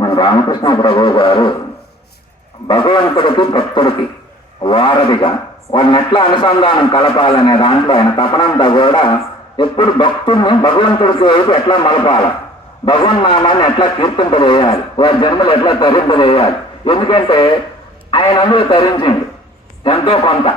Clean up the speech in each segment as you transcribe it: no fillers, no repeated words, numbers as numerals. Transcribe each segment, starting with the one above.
మన రామకృష్ణ ప్రభు గారు భగవంతుడికి భక్తుడికి వారధిగా వాడిని ఎట్లా అనుసంధానం కలపాలనే దాంట్లో ఆయన తపనంతా కూడా ఎప్పుడు భక్తుడిని భగవంతుడికి వైపు ఎట్లా మలపాలి, భగవన్నామాన్ని ఎట్లా కీర్తింపజేయాలి, వారి జన్మలు ఎట్లా తరింపజేయాలి. ఎందుకంటే ఆయన అందులో తరించింది ఎంతో కొంత.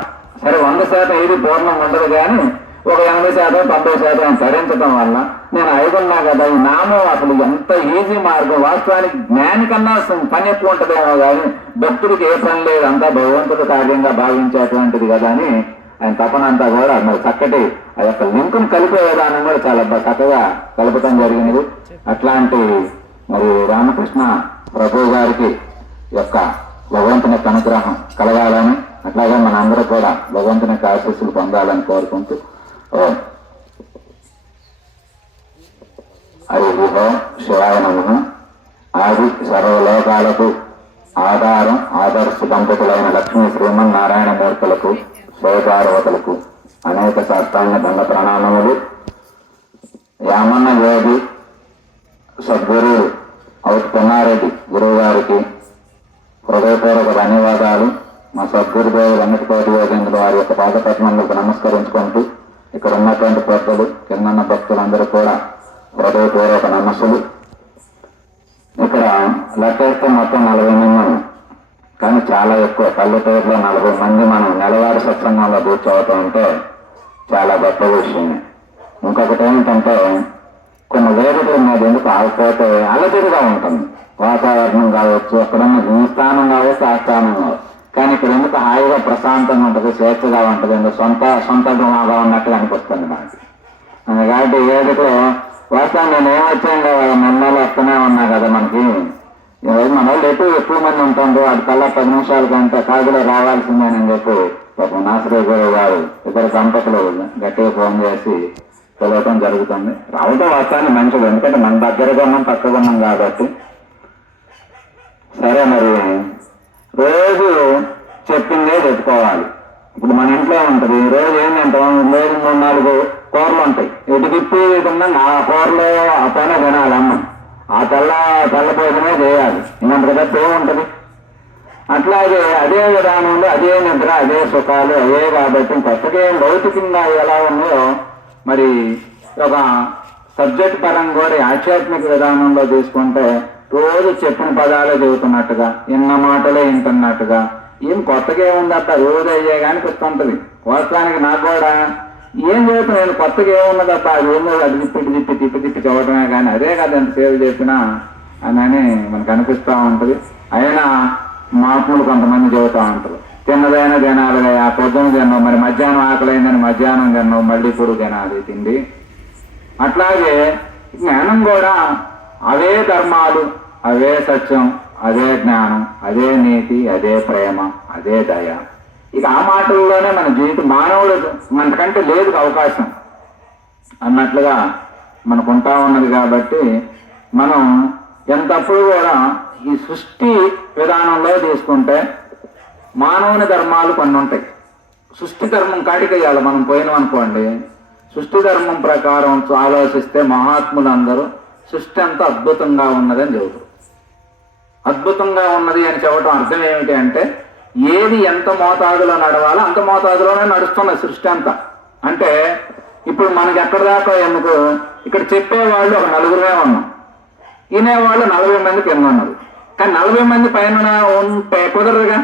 సరే 100% ఇది పూర్ణం ఉండదు, కానీ ఒక 80%, 90% ఆయన తరించడం వల్ల నేను ఐదున్నా కదా. ఈ నామం అసలు ఎంత ఈజీ మార్గం. వాస్తవానికి జ్ఞాని కన్నా పని ఎక్కువ ఉంటుందేమో కానీ భక్తుడికి ఏ పని లేదు, అంతా భగవంతుడు కార్యంగా భావించేటువంటిది కదా అని ఆయన తపన అంతా కూడా మరి చక్కటి ఆ యొక్క లింకును కలిపే విధానం కూడా చాలా చక్కగా కలపటం జరిగినది. అట్లాంటి మరి రామకృష్ణ ప్రభు గారికి యొక్క భగవంతుని యొక్క అనుగ్రహం కలగాలని, అట్లాగే మన అందరూ కూడా భగవంతుని యొక్క ఆశీస్సులు పొందాలని కోరుకుంటూ హరి ఓం శివాయ నమః. ఆది సర్వలోకాలకు ఆధారం ఆదర్శ దంపతులైన లక్ష్మీ శ్రీమన్నారాయణ మూర్తులకు శివపార్వతులకు అనేక శాస్త్రాంగ దండ ప్రణామములు. యామన్న యోగి సద్గురు పున్నారెడ్డి గురువు గారికి హృదయపూర్వక ధన్యవాదాలు. మా సద్గురుదేవు వెంకటకోటి యోగేంద్ర వారి యొక్క పాదపద్మములకు నమస్కరించుకుంటూ ఇక్కడ ఉన్నటువంటి పెద్దలు కిందన్న భక్తులందరూ కూడా హృదయపూర్వక నమస్సులు. ఇక్కడ లెక్కేస్తే మొత్తం 40 మంది, కానీ చాలా ఎక్కువ. పల్లెటూరులో 40 మంది మనం నెలవారీ సత్సంగంలో కూర్చోవటం అంటే చాలా గొప్ప విషయం. ఇంకొకటి ఏమిటంటే కొన్ని వేదికల మీద ఎందుకు ఆగిపోతే అలజడిగా ఉంటుంది. వాతావరణం కావచ్చు, అక్కడున్న ఈ స్థానం కావచ్చు, ఆ స్థానం కావచ్చు, కానీ ఇక్కడ ఎందుకు హాయిగా ప్రశాంతంగా ఉంటుంది, స్వేచ్ఛగా ఉంటుంది, ఎందుకు సొంత గుణంగా ఉన్నట్టుగా అనిపిస్తుంది మనకి. కాబట్టి వేదికలో వాస్తవం నేను ఏమొచ్చాను కదా, నెలలో వస్తూనే ఉన్నా కదా మనకి. మన వాళ్ళు ఎక్కువ మంది ఉంటుండ్రు, అది కల్లా 10 నిమిషాల కంటే కాదులో రావాల్సిందేనని చెప్పి పాపం నాసరే గురువు గారు ఇద్దరు దంపతులు గట్టిగా ఫోన్ చేసి తెలియటం జరుగుతుంది. రావటం వాస్తవాన్ని మంచిది, ఎందుకంటే మన దగ్గరగా ఉన్నాం, పక్కగా ఉన్నాం కాబట్టి. సరే, మరి రోజు చెప్పిందే చెప్పుకోవాలి. ఇప్పుడు మన ఇంట్లో ఉంటుంది, రోజు ఏంటంటాం, రోజు 3-4 కూరలు ఉంటాయి. ఎటు తిప్పి తిన్నా ఆ కూరలో ఆ పైన తినాలి అన్నం, ఆ తెల్ల భోజనమే చేయాలి, ఇంకంత తప్ప ఏముంటుంది. అట్లాగే అదే విధానంలో అదే నిద్ర, అదే సుఖాలు అదే. కాబట్టి కొత్తగా భౌతికంగా ఎలా ఉన్నాయో మరి ఒక సబ్జెక్ట్ పరంగా కూడా ఆధ్యాత్మిక విధానంలో తీసుకుంటే రోజు చెప్పిన పదాలే చెబుతున్నట్టుగా, ఇన్న మాటలే వింటున్నట్టుగా, ఏం కొత్తగా ఏముంది అట్లా రోజు అయ్యే కానీ వస్తుంటది. వాస్తవానికి నాకు కూడా ఏం చెబుతున్నా, నేను కొత్తగా ఏమున్నది అబ్బా, అది ఏమో అది తిప్పి చదవటమే, కానీ అదే కదా ఎంత సేవ చెప్పినా అని మనకు అనిపిస్తూ ఉంటుంది. అయినా మహాత్ములు కొంతమంది చెబుతూ ఉంటారు, తిన్నదైనా తినాలి, ఆ పొద్దున తిన్నావు, మరి మధ్యాహ్నం ఆకలైందని మధ్యాహ్నం తిన్నావు, మళ్ళీ ఇప్పుడు తినాలి తిండి. అట్లాగే జ్ఞానం కూడా అవే ధర్మాలు, అవే సత్యం, అదే జ్ఞానం, అదే నీతి, అదే ప్రేమ, అదే దయ. ఇక ఆ మాటల్లోనే మన జీవితం, మానవుడు మనకంటే లేదు అవకాశం అన్నట్లుగా మనకుంటా ఉన్నది. కాబట్టి మనం ఎంతప్పుడు కూడా ఈ సృష్టి విధానంలో తీసుకుంటే మానవుని ధర్మాలు కొన్ని ఉంటాయి. సృష్టి ధర్మం కాటికేయాలి మనం పోయినాం అనుకోండి. సృష్టి ధర్మం ప్రకారం ఆలోచిస్తే మహాత్ములందరూ సృష్టి అంతా అద్భుతంగా ఉన్నదని చెబుతారు. అద్భుతంగా ఉన్నది అని చెప్పడం అర్థం ఏమిటి అంటే, ఏది ఎంత మోతాదులో నడవాలో అంత మోతాదులోనే నడుస్తున్నది సృష్టి అంతా. అంటే ఇప్పుడు మనకి ఎక్కడ దాకా ఎందుకు, ఇక్కడ చెప్పేవాళ్ళు ఒక 4 ఉన్నాం, వినేవాళ్ళు 40 మంది కింద ఉన్నారు. కానీ 40 మంది పైన ఉంటే కుదరదుగా.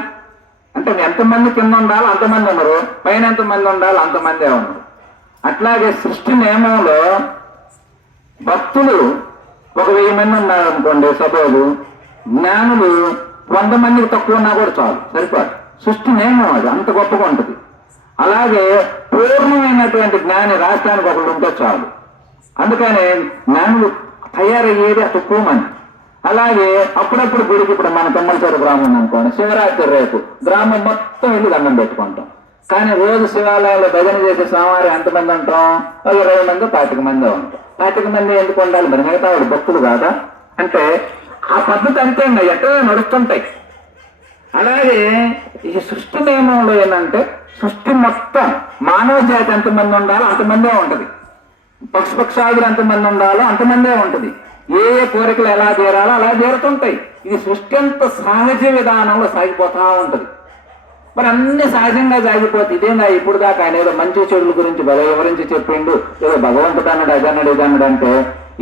అంటే ఎంతమంది కింద ఉండాలో అంతమంది ఉన్నారు, పైన ఎంతమంది ఉండాలో అంతమందే ఉన్నారు. అట్లాగే సృష్టి నియమంలో భక్తులు ఒక 1000 మంది ఉన్నారు అనుకోండి, సపోజు జ్ఞానులు 100 మందికి తక్కువ ఉన్నా కూడా చాలు, సరిపోదు. సృష్టి నియమం అది అంత గొప్పగా ఉంటుంది. అలాగే పూర్ణమైనటువంటి జ్ఞాని రాష్ట్రానికి ఒకళ్ళు ఉంటే చాలు. అందుకనే జ్ఞానులు తయారయ్యేది తక్కువ మంది. అలాగే అప్పుడప్పుడు గుడికి, ఇప్పుడు మన తమ్మలచేరు గ్రామం అనుకోండి, శివరాత్రి రేపు గ్రామం మొత్తం వెళ్ళి దండం పెట్టుకుంటాం. కానీ రోజు శివాలయంలో భజన చేసే స్వామివారు ఎంతమంది ఉంటాం, 20 మంది 25 మంది ఉంటాం. 25 మంది ఎందుకు ఉండాలి, మరి మిగతా వాడు భక్తులు కాదా అంటే ఆ పద్ధతి అంతే ఎక్కడ నడుస్తుంటాయి. అలాగే ఈ సృష్టి నియమంలో ఏంటంటే సృష్టి మొత్తం మానవ జాతి ఎంతమంది ఉండాలో అంతమందే ఉంటుంది, పక్షాదులు ఎంతమంది ఉండాలో అంతమందే ఉంటుంది. ఏ కోరికలు ఎలా తీరాలో అలా తీరుతుంటాయి. ఇది సృష్టి అంత సహజ విధానంలో సాగిపోతా ఉంటుంది. మరి అన్ని సహజంగా సాగిపోతే ఇదేనా ఇప్పుడు దాకా ఆయన ఏదో మంచి చెడుల గురించి వివరించి చెప్పిండు, ఏదో భగవంతుడు అన్నాడు, అదన్నాడు, ఇదన్నాడు అంటే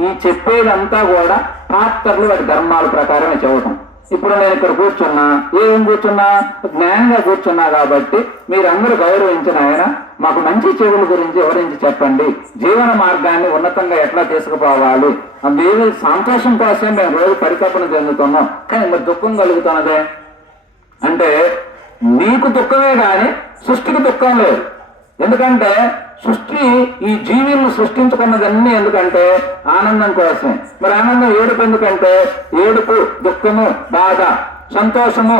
ఈ చెప్పేదంతా కూడా పాత్రలు వాటి ధర్మాల ప్రకారమే చెప్పటం. ఇప్పుడు నేను ఇక్కడ కూర్చున్నా, ఏం కూర్చున్నా జ్ఞానంగా కూర్చున్నా కాబట్టి మీరందరూ గౌరవించిన ఆయన మాకు మంచి చెడుల గురించి వివరించి చెప్పండి, జీవన మార్గాన్ని ఉన్నతంగా ఎట్లా తీసుకుపోవాలి, దేవుని సంతోషం కోసం మేము రోజు పరికల్పన చెందుతున్నాం. కానీ మరి దుఃఖం కలుగుతున్నదే అంటే నీకు దుఃఖమే కానీ సృష్టికి దుఃఖం లేదు. ఎందుకంటే సృష్టి ఈ జీవులను సృష్టించుకున్నదన్నీ ఎందుకంటే ఆనందం కోసమే. మరి ఆనందం ఏడుపు ఎందుకంటే ఏడుపు, దుఃఖము, బాధ, సంతోషము,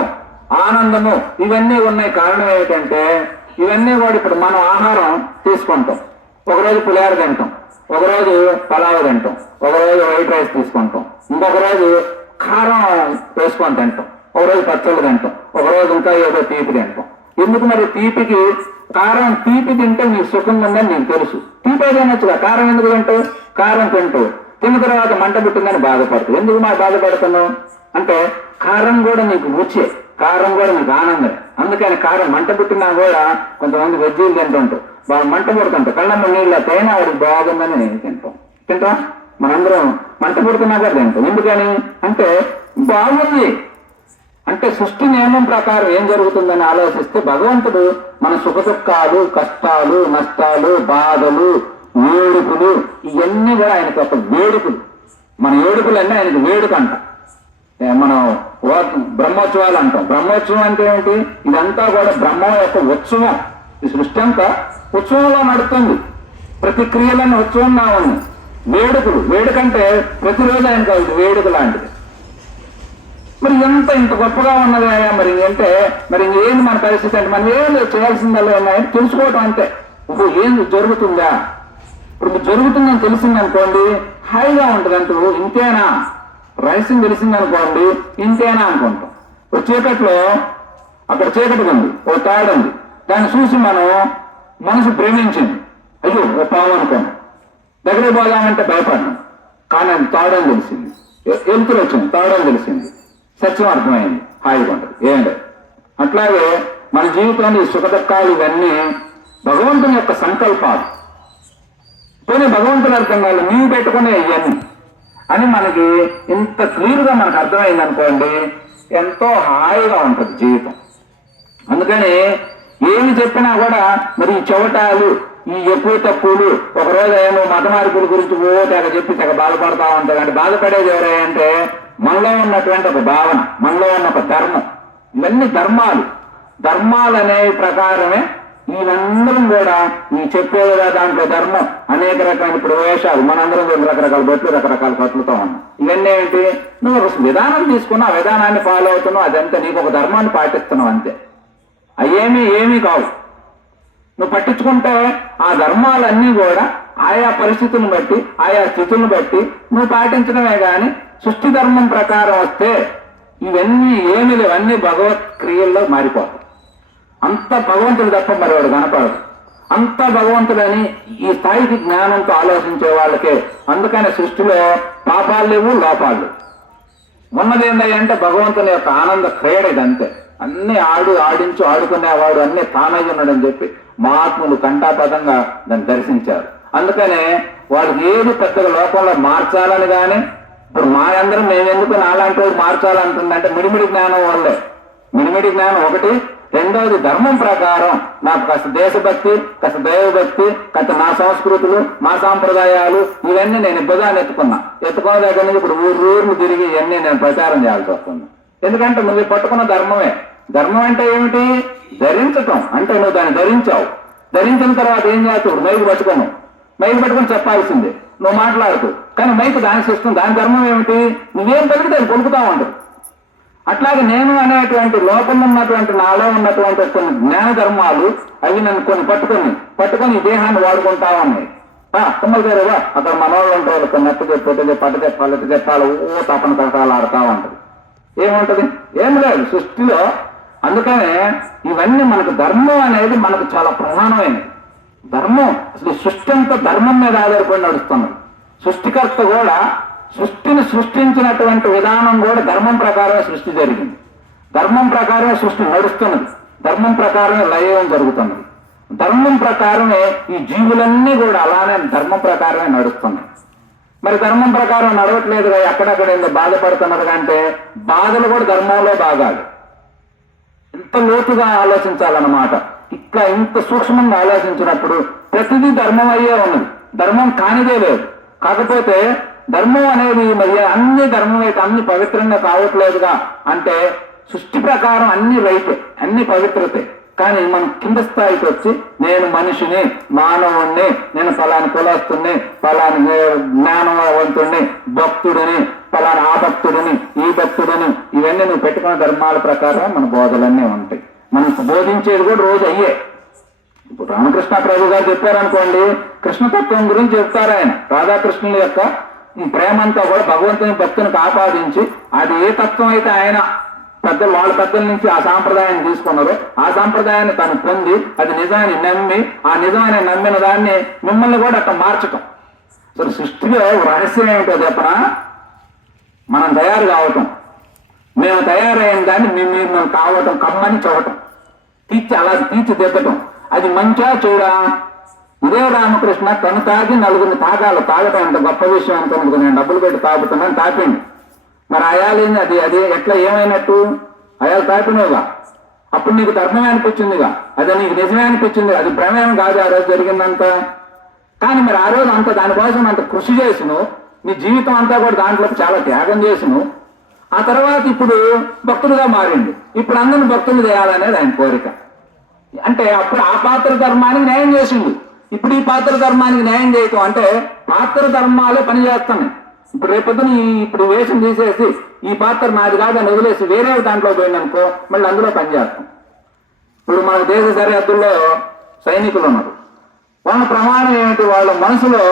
ఆనందము ఇవన్నీ ఉన్నాయి. కారణం ఏమిటంటే ఇవన్నీ కూడా ఇప్పుడు మనం ఆహారం తీసుకుంటాం. ఒకరోజు పులిహార తింటాం, ఒకరోజు పలావ్ తింటాం, ఒకరోజు వైట్ రైస్ తీసుకుంటాం, ఇంకొక రోజు కారం వేసుకొని తింటాం, ఒకరోజు పచ్చళ్ళు తింటాం, ఒకరోజు ఇంకా ఏదో తీపి తింటాం. ఎందుకు మరి తీపికి కారం తీపి తింటే నీకు సుఖం ఉందని నీకు తెలుసు, తీపి తినొచ్చుగా. కారం ఎందుకు తింటావు? కారం తింటావు, తిన్న తర్వాత మంట పుట్టిందని బాధపడతావు. ఎందుకు మా బాధపడుతున్నావు అంటే కారం కూడా నీకు రుచి, కారం కూడా నీకు ఆనందం. అందుకని కారం మంట పుట్టినా కూడా కొంతమంది వెజ్జీలు తింటుంటారు, బాగా మంట పుడుతుంటారు, కళ్ళమ్మ నీళ్ళ తేనా వాడికి బాగుందని నేను తింటాం. మనందరం మంట పుడుతున్నా కూడా తింటాం. ఎందుకని అంటే బాగుంది అంటే సృష్టి నియమం ప్రకారం ఏం జరుగుతుందని ఆలోచిస్తే భగవంతుడు మన సుఖ దుఃఖాలు, కష్టాలు, నష్టాలు, బాధలు, వేడుకులు ఇవన్నీ కూడా ఆయనకు ఒక వేడుకలు. మన ఏడుకులన్నీ ఆయనకు వేడుక అంట. మనం బ్రహ్మోత్సవాలు అంటాం. బ్రహ్మోత్సవం అంటే ఏమిటి? ఇదంతా కూడా బ్రహ్మం యొక్క ఉత్సవం. ఈ సృష్టి అంతా ఉత్సవంలో నడుస్తుంది. ప్రతి క్రియలన్నీ ఉత్సవంగా ఉంది. వేడుకలు, వేడుకంటే ప్రతిరోజు ఆయనకు అది వేడుక లాంటిది. మరి ఇంత గొప్పగా ఉన్నది మరి అంటే మరి ఇంకేంది మన పరిస్థితి అంటే మనం ఏం చేయాల్సిందల్లా ఉన్నాయని తెలుసుకోవటం అంతే. ఇప్పుడు ఏం జరుగుతుందా, ఇప్పుడు జరుగుతుందని తెలిసిందనుకోండి హాయిగా ఉంటుంది. అంటూ ఇంతేనా, రహస్యం తెలిసిందనుకోండి ఇంతేనా అనుకుంటాం. ఒక చీకట్లో అక్కడ చీకటి ఉంది, ఓ తాడు ఉంది, దాన్ని చూసి మనం మనసు ప్రేమించింది, అయ్యో ఓ పాము అనుకోండి, దగ్గరికి పోదామంటే భయపడినాం. కానీ అది తాడని తెలిసింది, ఎలుతురు వచ్చింది, తాడని తెలిసింది, సత్యం అర్థమైంది, హాయిగా ఉంటుంది. ఏంటి అట్లాగే మన జీవితంలో ఈ సుఖదుఖాలు ఇవన్నీ భగవంతుని యొక్క సంకల్పాలు. పోనీ భగవంతుని అర్థం కాదు, నీవు పెట్టుకునే ఇవన్నీ అని మనకి ఇంత క్లియర్గా మనకు అర్థమైంది అనుకోండి, ఎంతో హాయిగా ఉంటుంది జీవితం. అందుకని ఏమి చెప్పినా కూడా మరి ఈ చెవటాలు, ఈ ఎక్కువ తక్కువలు, ఒకరోజు ఏమో మత మార్పుల గురించి తెగ చెప్పి తెగ బాధపడతా ఉంటారు. అంటే బాధపడేది ఎవరంటే మనలో ఉన్నటువంటి ఒక భావన, మనలో ఉన్న ఒక ధర్మం. ఇవన్నీ ధర్మాలు అనే ప్రకారమే ఇవందరం కూడా ఈ చెప్పేదా దాంట్లో ధర్మం అనేక రకాల ఇప్పుడు వేషాలు, మనందరం రకరకాల బొట్లు, రకరకాల కట్లుతో ఉన్నాం. ఇవన్నీ ఏంటి? నువ్వు ఒక విధానం తీసుకున్నావు, ఆ విధానాన్ని ఫాలో అవుతున్నావు, అదంతా నీకు ఒక ధర్మాన్ని పాటిస్తున్నావు అంతే. ఏమీ కావు. నువ్వు పట్టించుకుంటే ఆ ధర్మాలన్నీ కూడా ఆయా పరిస్థితులను బట్టి, ఆయా స్థితులను బట్టి నువ్వు పాటించడమే కానీ సృష్టి ధర్మం ప్రకారం వస్తే ఇవన్నీ ఏమి లేవు, అన్ని భగవత్ క్రియల్లో మారిపోతాయి. అంత భగవంతుడు తప్ప మరొకడు కనపడదు. అంత భగవంతుడని ఈ స్థాయికి జ్ఞానంతో ఆలోచించే వాళ్ళకే. అందుకని సృష్టిలో పాపాలు లేవు, లోపాలు లేవు. ఉన్నదేంటంటే భగవంతుని యొక్క ఆనంద క్రీడ ఇదంతే. అన్ని ఆడుకునేవాడు అన్ని తానయ్య ఉన్నాడని చెప్పి మహాత్ములు కంఠాపదంగా దాన్ని దర్శించారు. అందుకనే వాళ్ళకి ఏది పెద్దగా లోకంలో మార్చాలని కానీ, ఇప్పుడు మా అందరం మేమెందుకు నాలాంటి వాడు మార్చాలంటుందంటే మిడిమిడి జ్ఞానం వల్లే. మిడిమిడి జ్ఞానం ఒకటి. రెండవది ధర్మం ప్రకారం నాకు కాస్త దేశభక్తి, కాస్త దైవభక్తి, కాస్త నా సంస్కృతులు, మా సాంప్రదాయాలు ఇవన్నీ నేను ఇబ్బంది ఎత్తుకున్న దగ్గర నుంచి ఇప్పుడు ఊర్లు తిరిగి ఇవన్నీ నేను ప్రచారం చేయాల్సి వస్తుంది. ఎందుకంటే నువ్వు పట్టుకున్న ధర్మమే. ధర్మం అంటే ఏమిటి? ధరించటం. అంటే నువ్వు దాన్ని ధరించావు. ధరించిన తర్వాత ఏం చేస్తావు? మైకు పట్టుకొని చెప్పాల్సిందే. నువ్వు మాట్లాడుతూ కానీ మైకు దాని సిస్టమ్, దాని ధర్మం ఏమిటి? నువ్వేం పలికితే అది పలుకుతా ఉండదు. అట్లాగే నేను అనేటువంటి లోపల ఉన్నటువంటి నాలో ఉన్నటువంటి కొన్ని జ్ఞాన ధర్మాలు అవి నన్ను కొన్ని పట్టుకొని ఈ దేహాన్ని వాడుకుంటా ఉన్నాయి. అత్తమ్మలు గారువా అక్కడ మనోళ్ళు ఉంటారు, కొన్ని నెత్త చెప్పి పట్టు చెప్పాలి ఓ తపన కరకాలు ఆడుతూ ఉంటుంది. ఏముంటది? ఏం లేదు సృష్టిలో. అందుకనే ఇవన్నీ మనకు ధర్మం అనేది మనకు చాలా ప్రధానమైనది. ధర్మం అసలు సృష్టి అంతా ధర్మం మీద ఆధారపడి నడుస్తున్నది. సృష్టికర్త కూడా సృష్టిని సృష్టించినటువంటి విధానం కూడా ధర్మం ప్రకారమే సృష్టి జరిగింది. ధర్మం ప్రకారమే సృష్టి నడుస్తున్నది. ధర్మం ప్రకారమే లయం జరుగుతున్నది. ధర్మం ప్రకారమే ఈ జీవులన్నీ కూడా అలానే ధర్మం ప్రకారమే నడుస్తున్నాయి. మరి ధర్మం ప్రకారం నడవట్లేదుగా, ఎక్కడెక్కడ బాధపడుతున్నారు అంటే బాధలు కూడా ధర్మంలో భాగాలు. ఇంత లోతుగా ఆలోచించాలన్నమాట. ఇట్లా ఇంత సూక్ష్మంగా ఆలోచించినప్పుడు ప్రతిదీ ధర్మం అయ్యే ఉన్నది, ధర్మం కానిదే లేదు. కాకపోతే ధర్మం అనేది మరి అన్ని ధర్మం అయితే అన్ని పవిత్రంగా కావట్లేదుగా అంటే సృష్టి ప్రకారం అన్ని రైతే, అన్ని పవిత్రతే. కానీ మనం కింద స్థాయికి వచ్చి నేను మనిషిని, మానవుణ్ణి, నేను ఫలాని కులస్తుని, ఫలాని జ్ఞానవంతుడిని, భక్తుడిని, ఫలాని ఆ భక్తుడిని, ఈ భక్తుడిని, ఇవన్నీ నువ్వు పెట్టుకున్న ధర్మాల ప్రకారం మన బోధలన్నీ ఉంటాయి. మనకు బోధించేది కూడా రోజు అయ్యే. ఇప్పుడు రామకృష్ణ ప్రభు గారు చెప్పారనుకోండి, కృష్ణతత్వం గురించి చెప్తారు ఆయన. రాధాకృష్ణుల యొక్క ప్రేమంతా కూడా భగవంతుని భక్తునికి ఆపాదించి అది ఏ తత్వం అయితే ఆయన పెద్దలు వాళ్ళ పెద్దల నుంచి ఆ సాంప్రదాయాన్ని తీసుకున్నారు, ఆ సాంప్రదాయాన్ని తను పొంది అది నిజాన్ని నమ్మి ఆ నిజాన్ని నమ్మిన దాన్ని మిమ్మల్ని కూడా అట్లా మార్చటం. అసలు సృష్టిలో రహస్యం ఏమిటో చెప్పనా? మనం తయారు కావటం, మేము తయారైన దాన్ని మేము కావటం, కమ్మని చూడటం, అలా తీర్చిదిద్దటం. అది మంచా చూడా? ఇదే రామకృష్ణ తను తాగి నలుగురిని తాగటం ఎంత గొప్ప విషయం అనుకున్నది. నేను డబ్బులు పెట్టి తాగుతున్నాను, తాపిండి. మరి అయాలేంది? అది ఎట్లా ఏమైనట్టు? అయాలు తాపినవుగా, అప్పుడు నీకు ధర్మమే అనిపించిందిగా, అదే నీకు నిజమే అనిపించింది. అది భ్రమేం కాదు ఆ రోజు జరిగిందంతా. కానీ మరి ఆ రోజు అంత దానికోసం అంత కృషి చేసిను, నీ జీవితం అంతా కూడా దాంట్లో చాలా త్యాగం చేసిను. ఆ తర్వాత ఇప్పుడు భక్తులుగా మారింది. ఇప్పుడు అందరిని భక్తులు చేయాలనేది ఆయన కోరిక. అంటే అప్పుడు ఆ పాత్ర ధర్మానికి న్యాయం చేసింది. ఇప్పుడు ఈ పాత్ర ధర్మానికి న్యాయం చేయటం అంటే పాత్ర ధర్మాలే పనిచేస్తున్నాయి. ఇప్పుడు రేపొద్దున ఇప్పుడు వేషం తీసేసి ఈ పాత్ర నాది కాదని వదిలేసి వేరే దాంట్లో పోయిందనుకో మళ్ళీ అందులో పనిచేస్తాం. ఇప్పుడు మన దేశ సరిహద్దుల్లో సైనికులు ఉన్నారు. వాళ్ళ ప్రమాణం ఏమిటి? వాళ్ళ మనసులో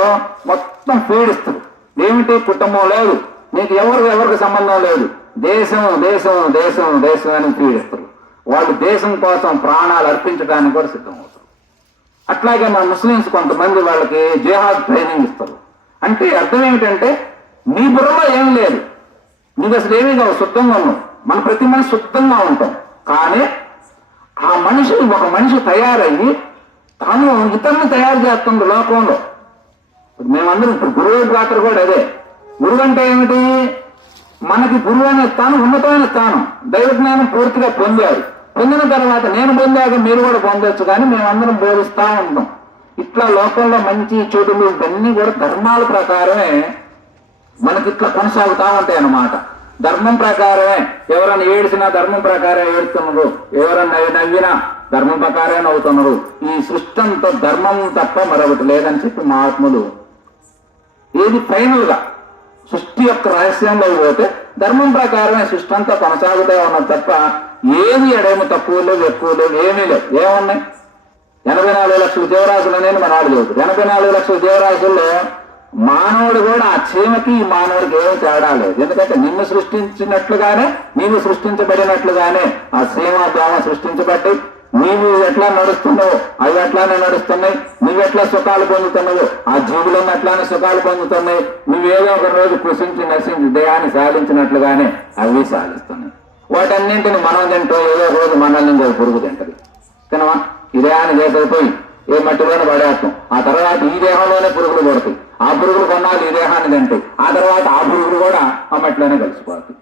మొత్తం పీడిస్తారు. ఏమిటి? కుటుంబం లేదు, నీకు ఎవరికి సంబంధం లేదు, దేశం దేశం దేశం దేశం అని పీడిస్తారు. వాళ్ళు దేశం కోసం ప్రాణాలు అర్పించడానికి కూడా సిద్ధమవుతారు. అట్లాగే మన ముస్లిమ్స్ కొంతమంది వాళ్ళకి జిహాద్ ట్రైనింగ్ ఇస్తారు. అంటే అర్థం ఏమిటంటే నీ బుర్రలో ఏం లేదు, నీకు అసలు ఏమీ కావు, శుద్ధంగా ఉన్నావు. మన ప్రతి మనిషి శుద్ధంగా ఉంటాం. కానీ ఆ ఒక మనిషి తయారయ్యి తాను ఇతరులను తయారు చేస్తుంది లోకంలో. మేమందరం ఇప్పుడు గురువు పాత్ర కూడా అదే. గురువు అంటే ఏమిటి? మనకి గురువు అనే స్థానం ఉన్నతమైన స్థానం. దైవ జ్ఞానం పూర్తిగా పొందారు. పొందిన తర్వాత నేను పొందాక మీరు కూడా పొందొచ్చు, కానీ మేమందరం బోధిస్తా ఉంటాం. ఇట్లా లోకంలో మంచి చెడులు ఇవన్నీ కూడా ధర్మాల ప్రకారమే మనకి ఇట్లా కొనసాగుతా ఉంటాయి అన్నమాట. ధర్మం ప్రకారమే ఎవరైనా ఏడ్చినా ధర్మం ప్రకారం ఏడుతున్నారు, ఎవరైనా నవ్వినా ధర్మం ప్రకారమే నవ్వుతున్నారు. ఈ సృష్టి అంతా ధర్మం తప్ప మరొకటి లేదని చెప్పి మహాత్ములు ఏది ఫైనల్ గా సృష్టి యొక్క రహస్యంలో పోతే ధర్మం ప్రకారమే సృష్టి అంతా కొనసాగుతూ ఉన్నది తప్ప ఏది ఎడేమో తక్కువ లేవు, ఎక్కువ లేవు, ఏమీ లేవు. ఏమున్నాయి? 84 లక్షల జీవరాశులు అనేది మన వాడు చదువుతారు. 84 లక్షల జీవరాశుల్లో మానవుడు కూడా ఆ చీమకి ఈ మానవుడికి ఏమీ తేడా లేదు. ఎందుకంటే నిన్ను సృష్టించినట్లుగానే నీవు సృష్టించబడినట్లుగానే ఆ చీమ దోమ సృష్టించబట్టి నీవు ఎట్లా నడుస్తున్నావు అవి అట్లానే నడుస్తున్నాయి. నువ్వెట్లా సుఖాలు పొందుతున్నావు ఆ జీవులను అట్లానే సుఖాలు పొందుతున్నాయి. నువ్వేదో ఒక రోజు కృషించి నశించి దేహాన్ని సాధించినట్లుగానే అవి సాధిస్తున్నాయి. వాటన్నింటిని మనం తింటూ ఏదో రోజు మనల్ని ఇంకో పురుగు తింటది. తినవా? ఈ దేహాన్ని చేసైపోయి ఏ మట్టిలోనే పడేస్తాం. ఆ తర్వాత ఈ దేహంలోనే పురుగులు పడతాయి. ఆ పురుగులు కొన్నాళ్ళు ఈ దేహాన్ని తింటాయి. ఆ తర్వాత ఆ పురుగులు కూడా ఆ మట్టిలోనే కలిసిపోతాయి.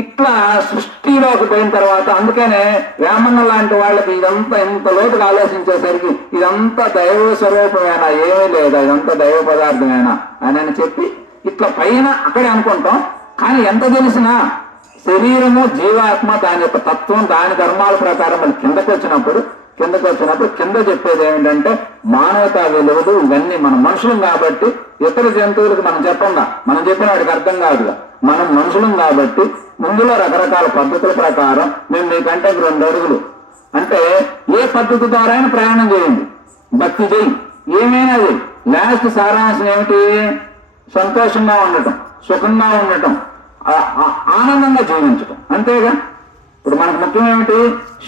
ఇట్లా సృష్టిలోకి పోయిన తర్వాత అందుకనే వేమన్న లాంటి వాళ్ళకి ఇదంతా ఇంత లోతుగా ఆలోచించేసరికి ఇదంతా దైవ స్వరూపమేనా, ఏమీ లేదా, ఇదంతా దైవ పదార్థమేనా అని చెప్పి ఇట్లా పైన అక్కడే అనుకుంటాం. కానీ ఎంత తెలిసినా శరీరము జీవాత్మ దాని యొక్క తత్వం దాని ధర్మాల ప్రకారం మనం కిందకు వచ్చినప్పుడు కింద చెప్పేది ఏమిటంటే మానవతా విలువలు ఇవన్నీ మన మనుషులం కాబట్టి ఇతర జంతువులకు మనం చెప్పంగా మనం చెప్పిన వాడికి అర్థం కాదుగా. మనం మనుషులం కాబట్టి ముందులో రకరకాల పద్ధతుల ప్రకారం మేము మీకంటే 2 అడుగులు అంటే ఏ పద్ధతి ద్వారా ప్రయాణం చేయండి, భక్తి చేయి, ఏమైనా చేయి. లాస్ట్ సారాంశం ఏమిటి? సంతోషంగా ఉండటం, సుఖంగా ఉండటం, ఆనందంగా జీవించటం. అంతేగా. ఇప్పుడు మనకు ముఖ్యం ఏమిటి?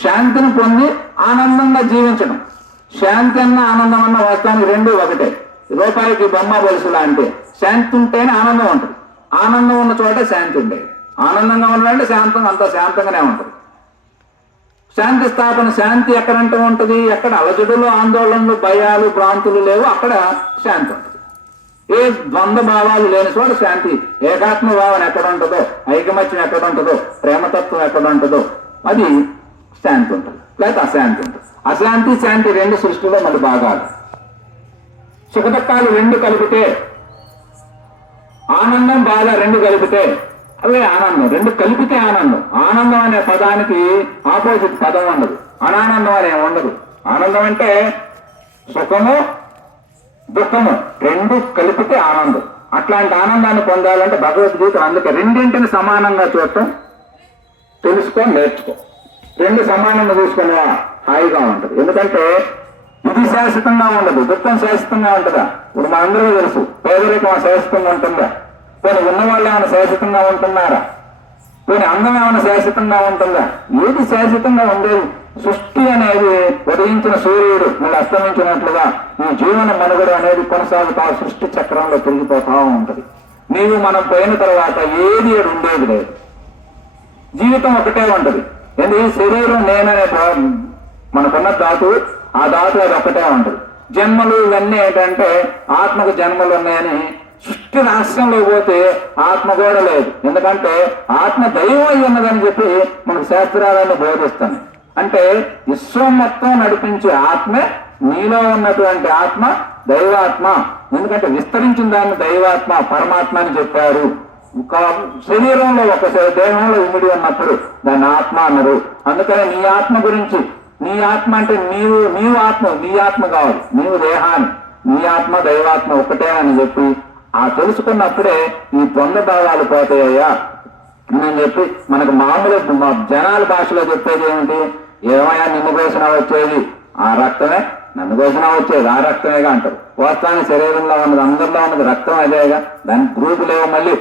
శాంతిని పొంది ఆనందంగా జీవించడం. శాంతి అన్న ఆనందం అన్న వాస్తవానికి 2 ఒకటే. రూపాయికి బొమ్మ బొలుసులా అంటే శాంతి ఉంటేనే ఆనందం ఉంటుంది. ఆనందం ఉన్న చోట శాంతి ఉండేది. ఆనందంగా ఉండాలంటే శాంతం అంత శాంతంగానే ఉంటుంది. శాంతి స్థాపన, శాంతి ఎక్కడంటే ఉంటుంది, ఎక్కడ అలజడులు, ఆందోళనలు, భయాలు, భ్రాంతులు లేవు అక్కడ శాంతి ఉంటుంది. ఏ ద్వంద్వ భావాలు లేని చోట శాంతి, ఏకాత్మ భావన ఎక్కడ ఉంటుందో, ఐకమత్యం ఎక్కడ ఉంటుందో, ప్రేమతత్వం ఎక్కడ ఉంటుందో అది శాంతి ఉంటుంది, లేకపోతే అశాంతి ఉంటుంది. అశాంతి శాంతి రెండు సృష్టిలో మళ్ళీ భాగాలు. సుఖదుఖాలు రెండు కలిపితే, ఆనందం బాధ రెండు కలిపితే అవే ఆనందం. రెండు కలిపితే ఆనందం. ఆనందం అనే పదానికి ఆపోజిట్ పదం ఉండదు, అనానందం అనే ఉండదు. ఆనందం అంటే సుఖము దుఃఖము రెండు కలిపితే ఆనందం. అట్లాంటి ఆనందాన్ని పొందాలంటే భగవద్గీత అందుకే రెండింటిని సమానంగా చూడటం తెలుసుకో, నేర్చుకో. రెండు సమానంగా చూసుకునేవా హాయిగా ఉంటుంది. ఎందుకంటే ఇది శాశ్వతంగా ఉండదు, దుఃఖం శాశ్వతంగా ఉంటుందా? ఇప్పుడు మా అందరికీ తెలుసు పేదరికం శాశ్వతంగా ఉంటుందా? పోనీ ఉన్నవాళ్ళు ఏమైనా శాశ్వతంగా ఉంటున్నారా? పోనీ అందం ఏమైనా శాశ్వతంగా ఉంటుందా? ఏది శాశ్వతంగా ఉండేది? సృష్టి అనేది ఉదయించిన సూర్యుడు మళ్ళీ అస్తమించినట్లుగా ఈ జీవన మనుగడ అనేది కొనసాగుతా సృష్టి చక్రంలో తిరిగిపోతా ఉంటుంది. నీవు మనం పోయిన తర్వాత ఏది ఉండేది లేదు. జీవితం ఒకటే ఉంటుంది. ఎందుకు? శరీరం నేననే మనకున్న ధాతు, ఆ ధాతు అది ఒకటే ఉంటుంది. జన్మలు ఇవన్నీ ఏంటంటే ఆత్మకు జన్మలు ఉన్నాయని సృష్టి రహస్యంలో పోతే ఆత్మ కూడా లేదు. ఎందుకంటే ఆత్మ దైవం అయి ఉన్నదని చెప్పి మనకు శాస్త్రాలను బోధిస్తాను. అంటే విశ్వం మొత్తం నడిపించే ఆత్మే నీలో ఉన్నటువంటి ఆత్మ దైవాత్మ. ఎందుకంటే విస్తరించిన దాన్ని దైవాత్మ పరమాత్మ అని చెప్పారు. శరీరంలో ఒక దేహంలో ఇమిడి ఉన్నప్పుడు దాన్ని ఆత్మ అన్నారు. అందుకని నీ ఆత్మ గురించి, నీ ఆత్మ అంటే నీవు ఆత్మ, నీ ఆత్మ కావాలి, నీవు దేహాన్ని, నీ ఆత్మ దైవాత్మ ఒకటే అని చెప్పి ఆ తెలుసుకున్నప్పుడే ఈ ద్వంద్వ భావాలు పోతాయ్యా అని చెప్పి మనకు మామూలు జనాల భాషలో చెప్పేది ఏమిటి? ఏమయ్యా నిన్ను కోసినా వచ్చేది ఆ రక్తమే, నన్ను కోసినా వచ్చేది ఆ రక్తమేగా అంటారు. వాస్తవానికి శరీరంలో ఉన్నది, అందరిలో ఉన్నది రక్తం అదేగా. దానికి గ్రూప్ లేవు. మళ్ళీ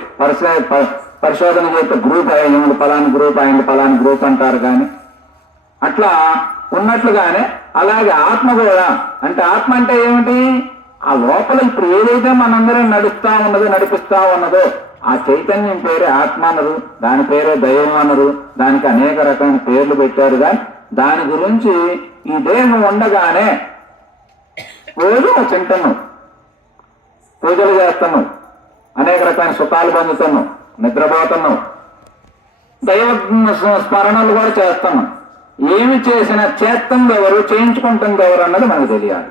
పరిశోధన చేస్తే గ్రూప్ అయ్యింది పలాని గ్రూప్ అయింది పలాని గ్రూప్ అంటారు. కానీ అట్లా ఉన్నట్లుగానే అలాగే ఆత్మ కూడా. అంటే ఆత్మ అంటే ఏమిటి? ఆ లోపల ఇప్పుడు ఏదైతే మనందరం నడిపిస్తా ఉన్నదో ఆ చైతన్యం పేరే ఆత్మ అన్నారు, దాని పేరే దైవం అన్నారు. దానికి అనేక రకమైన పేర్లు పెట్టారు. కానీ దాని గురించి ఈ దేహం ఉండగానే రోజు చింతను, పూజలు చేస్తున్నావు, అనేక రకమైన సుఖాలు పొందుతున్నావు, నిద్రపోతున్నావు, దైవ స్మరణలు కూడా చేస్తున్నాం. ఏమి చేసినా చేస్తుంది ఎవరు, చేయించుకుంటుంది ఎవరు అన్నది మనకు తెలియాలి.